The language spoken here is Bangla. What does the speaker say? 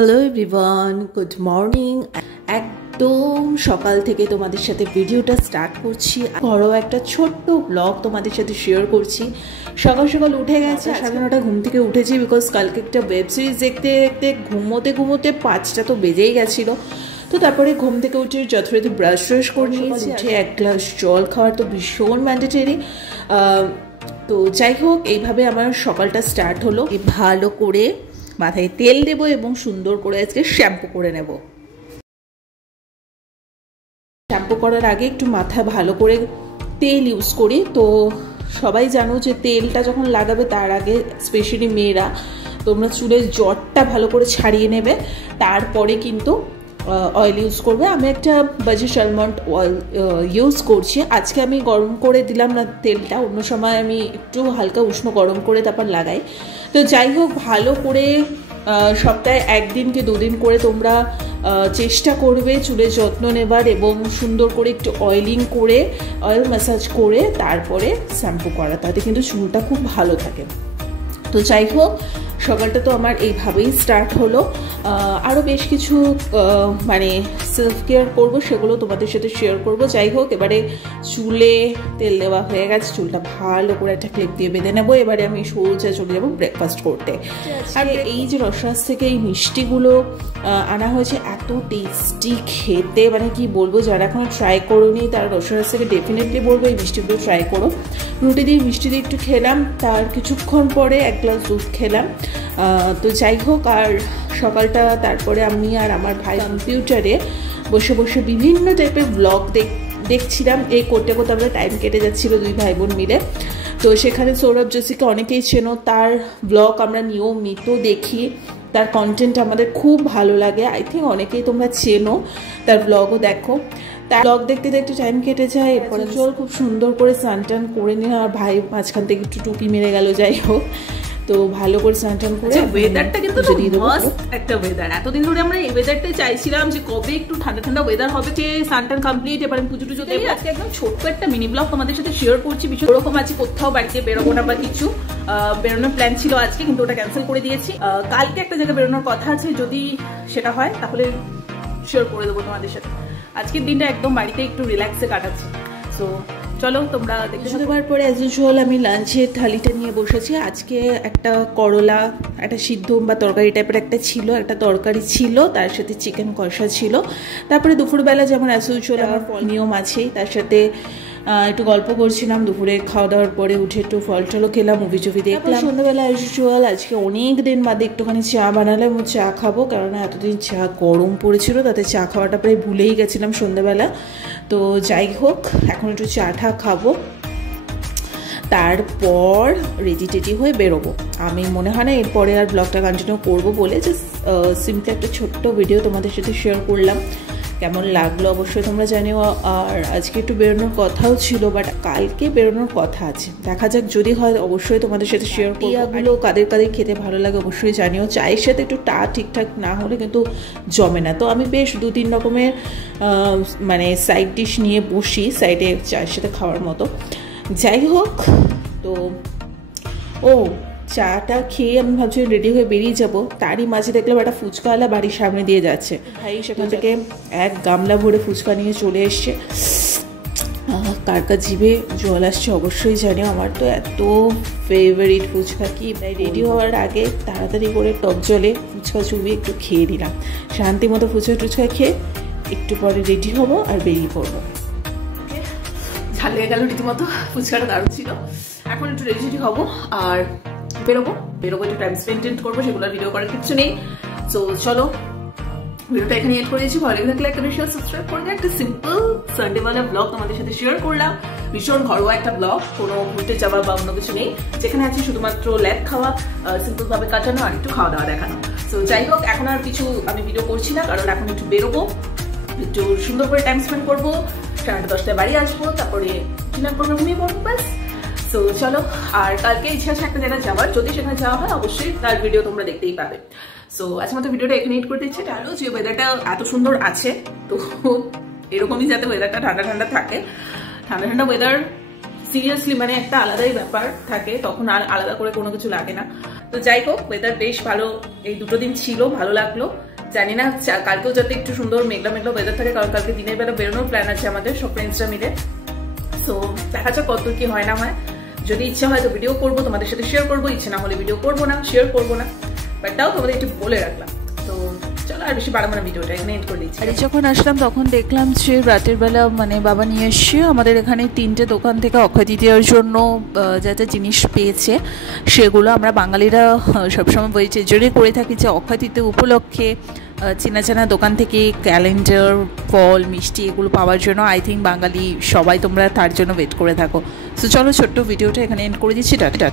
Hello everyone, good morning. একদম সকাল থেকে তোমাদের সাথে ভিডিওটা স্টার্ট করছি। ঘরোয়া একটা ছোট্ট ব্লগ তোমাদের সাথে শেয়ার করছি। সকাল সকাল উঠে গেছে, 9:30 ঘুম থেকে উঠেছি, বিকজ কালকে একটা ওয়েব সিরিজ দেখতে দেখতে ঘুমোতে 5টা তো বেজেই গেছিলো। তো তারপরে ঘুম থেকে উঠে যথারীতি ব্রাশ করে নিয়েছি। উঠে এক গ্লাস জল খাওয়ার তো ভীষণ ম্যান্ডেটরি। তো যাই হোক, এইভাবে আমার সকালটা স্টার্ট হলো। ভালো করে মাথায় তেল দেবো এবং সুন্দর করে আজকে শ্যাম্পু করে নেব। শ্যাম্পু করার আগে একটু মাথা ভালো করে তেল ইউজ করি। তো সবাই জানো যে তেলটা যখন লাগাবে তার আগে স্পেশালি মেয়েরা তোমরা চুলের জটটা ভালো করে ছাড়িয়ে নেবে, তারপরে কিন্তু অয়েল ইউজ করবে। আমি একটা বাজাজ আলমন্ড অয়েল ইউজ করছি। আজকে আমি গরম করে দিলাম না তেলটা, অন্য সময় আমি একটু হালকা উষ্ণ গরম করে তারপর লাগাই। তো যাই হোক, ভালো করে সপ্তাহে 1 দিন কি 2 দিন করে তোমরা চেষ্টা করবে চুলের যত্ন নেবার এবং সুন্দর করে একটু অয়েলিং করে অয়েল ম্যাসাজ করে তারপরে শ্যাম্পু করা, তাতে কিন্তু চুলটা খুব ভালো থাকে। তো যাই হোক, সকালটা তো আমার এইভাবেই স্টার্ট হলো। আরও বেশ কিছু মানে সেলফ কেয়ার করবো, সেগুলো তোমাদের সাথে শেয়ার করব। যাই হোক, এবারে চুলে তেল দেওয়া হয়ে গেছে, চুলটা ভালো করে একটা ক্লিপ দিয়ে বেঁধে নেবো। এবারে আমি সোজা চলে যাবো ব্রেকফাস্ট করতে। আর এই যে রসরাজ থেকে এই মিষ্টিগুলো আনা হয়েছে, এত টেস্টি খেতে, মানে কি বলবো, যারা এখনো ট্রাই করোনি তারা রসরাজ থেকে ডেফিনেটলি বলবো এই মিষ্টিগুলো ট্রাই করো। রুটি দিয়ে মিষ্টি দিয়ে একটু খেলাম, তার কিছুক্ষণ পরে 1 গ্লাস দুধ খেলাম। তো যাই হোক, আর সকালটা তারপরে আমি আর আমার ভাই কম্পিউটারে বসে বসে বিভিন্ন টাইপের ব্লগ দেখছিলাম। এই করতে করতে আমরা টাইম কেটে যাচ্ছিল 2 ভাই বোন মিলে। তো সেখানে সৌরভ যোশীকে অনেকেই চেনো, তার ব্লগ আমরা নিয়মিত দেখি, তার কন্টেন্ট আমাদের খুব ভালো লাগে। আই থিঙ্ক অনেকেই তোমরা চেনো, তার ব্লগও দেখো। তার ব্লগ দেখতে দেখতে টাইম কেটে যায়। এরপরে চল খুব সুন্দর করে স্নান টান করে নিলাম, আর ভাই মাঝখান থেকে একটু টুপি মেরে গেল। যাই হোক, তো ভালো করে স্নান টান করে। ওয়েদারটা কিন্তু মাস্ট একটা ওয়েদার। এতদিন ধরে আমরা এই ওয়েদারটাই চাইছিলাম যে কবে একটু ঠান্ডা ঠান্ডা ওয়েদার হবে, যে স্নান টান কমপ্লিট, এবার পুজো টুজো দেবো। আজকে একদম ছোট্ট একটা মিনি ব্লগ তোমাদের সাথে শেয়ার করছি। ভীষণ ওরকম আছে, কোথাও বাড়িতে বেরোবো না বা কিছু, বেরোনোর প্ল্যান ছিল আজকে, কিন্তু ওটা ক্যান্সেল করে দিয়েছি। কালকে একটা জায়গায় বেরোনোর কথা আছে, যদি সেটা হয় তাহলে শেয়ার করে দেবো তোমাদের সাথে। আজকের দিনটা একদম বাড়িতে একটু রিল্যাক্সে কাটাচ্ছি। সো চলো তোমরা দেখতে। দেওয়ার পরে অ্যাজ ইউজুয়াল আমি লাঞ্চের থালিটা নিয়ে বসেছি। আজকে একটা করলা, একটা সিদ্ধ বা তরকারি টাইপের একটা ছিল, একটা তরকারি ছিল, তার সাথে চিকেন কষা ছিল। তারপরে দুপুরবেলা যেমন অ্যাজ ইউজুয়াল আমার নিয়ম আছেই, তার সাথে একটু গল্প করছিলাম। দুপুরে খাওয়া দাওয়ার পরে উঠে একটু ফল টলও খেলাম, মুভি টুভি দেখলাম। সন্ধ্যাবেলা অ্যাজ ইউজুয়াল আজকে অনেক দিন বাদে একটুখানি চা বানালাম, চা খাবো, কেননা এতদিন চা গরম পড়েছিল, তাতে চা খাওয়াটা প্রায় ভুলেই গেছিলাম সন্ধ্যাবেলা। তো যাই হোক, এখন একটু চা টা খাবো, তারপর রেডি টেডি হয়ে বেরোবো। আমি মনে হয় না এরপরে আর ব্লগটা কন্টিনিউ করবো বলে জাস্ট সিম্পলি একটা ছোট্ট ভিডিও তোমাদের সাথে শেয়ার করলাম। কেমন লাগলো অবশ্যই তোমরা জানিও। আর আজকে একটু বেরোনোর কথাও ছিল, বাট কালকে বেরোনোর কথা আছে, দেখা যাক, যদি হয় অবশ্যই তোমাদের সাথে শেয়ার করবো। টিয়াগুলো কাদের কাদের খেতে ভালো লাগে অবশ্যই জানিও। চায়ের সাথে একটু ঠিকঠাক না হলে কিন্তু জমে না। তো আমি বেশ 2-3 রকমের মানে সাইড ডিশ নিয়ে বসি সাইডে চায়ের সাথে খাওয়ার মতো। যাই হোক, তো চাটা খেয়ে আমি ভাবছি রেডি হয়ে বেরিয়ে যাব, তারই মাঝে দেখলাম একটা ফুচকাওয়ালা বাড়ির সামনে দিয়ে যাচ্ছে। ভাই সেখান থেকে 1 গামলা ভরে ফুচকা নিয়ে চলে এসছে। কার কার জিভে জল আসছে অবশ্যই জানিও। আমার তো এত ফেভারিট ফুচকা, কি তাই রেডি হওয়ার আগে তাড়াতাড়ি করে টক জলে ফুচকা চুবিয়ে একটু খেয়ে নিলাম। শান্তি মতো ফুচকা খেয়ে একটু পরে রেডি হবো আর বেরিয়ে পড়বো। ঝাল লেগে গেল রীতিমতো, ফুচকাটা দারুণ ছিল। এখন একটু রেডি হবো আর বেরোবো একটু টাইম স্পেন্ড করবো, সেগুলোর ভিডিও করার কিছু নেই। সো চলো, ভিডিওটা এখানে এড করে দিয়েছি। ভালো লাগলে একটা শেয়ার সাবস্ক্রাইব করবে। একটা সিম্পল সানডেওয়ালা ব্লগ তোমাদের সাথে শেয়ার করলাম, ভীষণ ঘরোয়া একটা ব্লগ, কোনো ঘুরতে যাওয়া বা অন্য কিছু নেই, যেখানে আছে শুধুমাত্র ল্যাদ খাওয়া, সিম্পল ভাবে কাটানো আর একটু খাওয়া দাওয়া দেখানো। সো যাই হোক, এখন আর কিছু আমি ভিডিও করছি না, কারণ এখন একটু বেরোবো, একটু সুন্দর করে টাইম স্পেন্ড করবো, 9:30 বাড়ি আসবো, তারপরে ডিনার করবো, ঘুমিয়ে পড়বো, ব্যাস। সো চলো, আর কালকে ইচ্ছা আছে একটা জায়গায় যাওয়ার, যদি সেখানে যাওয়া হয় অবশ্যই তার ভিডিও তোমরা দেখতেই পাবে। সো আজকে মতো ভিডিওটা এখানে এড করতে ইচ্ছে হলো, যে ওয়েদারটা এত সুন্দর আছে, তো এরকমই যাতে ওয়েদারটা ঠান্ডা ঠান্ডা থাকে। ঠান্ডা ঠান্ডা ওয়েদার সিরিয়াসলি মানে একটা আলাদাই ব্যাপার থাকে, তখন আর আলাদা করে কোনো কিছু লাগে না। তো যাই হোক, ওয়েদার বেশ ভালো, এই 2 দিন ছিল, ভালো লাগলো। জানি না কালকেও যাতে একটু সুন্দর মেঘলা মেঘলা ওয়েদার থাকে, কারণ কালকে দিনের বেলা বেরোনোর প্ল্যান আছে আমাদের সব ফ্রেন্ডসরা মিলে। সো দেখা যাক কত কি হয় না হয়। যদি ইচ্ছা হয় তো ভিডিও করবো, তোমাদের সাথে শেয়ার করবো, ইচ্ছে না হলে ভিডিও করবো না, শেয়ার করবো না, বাট তাও তোমাদের একটু বলে রাখলাম। তো চলো আর বেশি বাড়াবো না, ভিডিওটা এখানে এন্ড করে দিচ্ছি। আর যখন আসলাম তখন দেখলাম যে রাতের বেলা মানে বাবা নিয়ে এসছে আমাদের এখানে 3টে দোকান থেকে অক্ষয় তৃতীয়ার জন্য যা যা জিনিস পেয়েছে সেগুলো। আমরা বাঙালিরা সবসময় বইচেজরে করে থাকি যে অক্ষয় তৃতীয়া উপলক্ষে চেনা চেনা দোকান থেকে ক্যালেন্ডার, ফল, মিষ্টি এগুলো পাওয়ার জন্য। আই থিঙ্ক বাঙালি সবাই তোমরা তার জন্য ওয়েট করে থাকো। সো চলো ছোট্ট ভিডিওটা এখানে এন্ড করে দিচ্ছি। টাটা।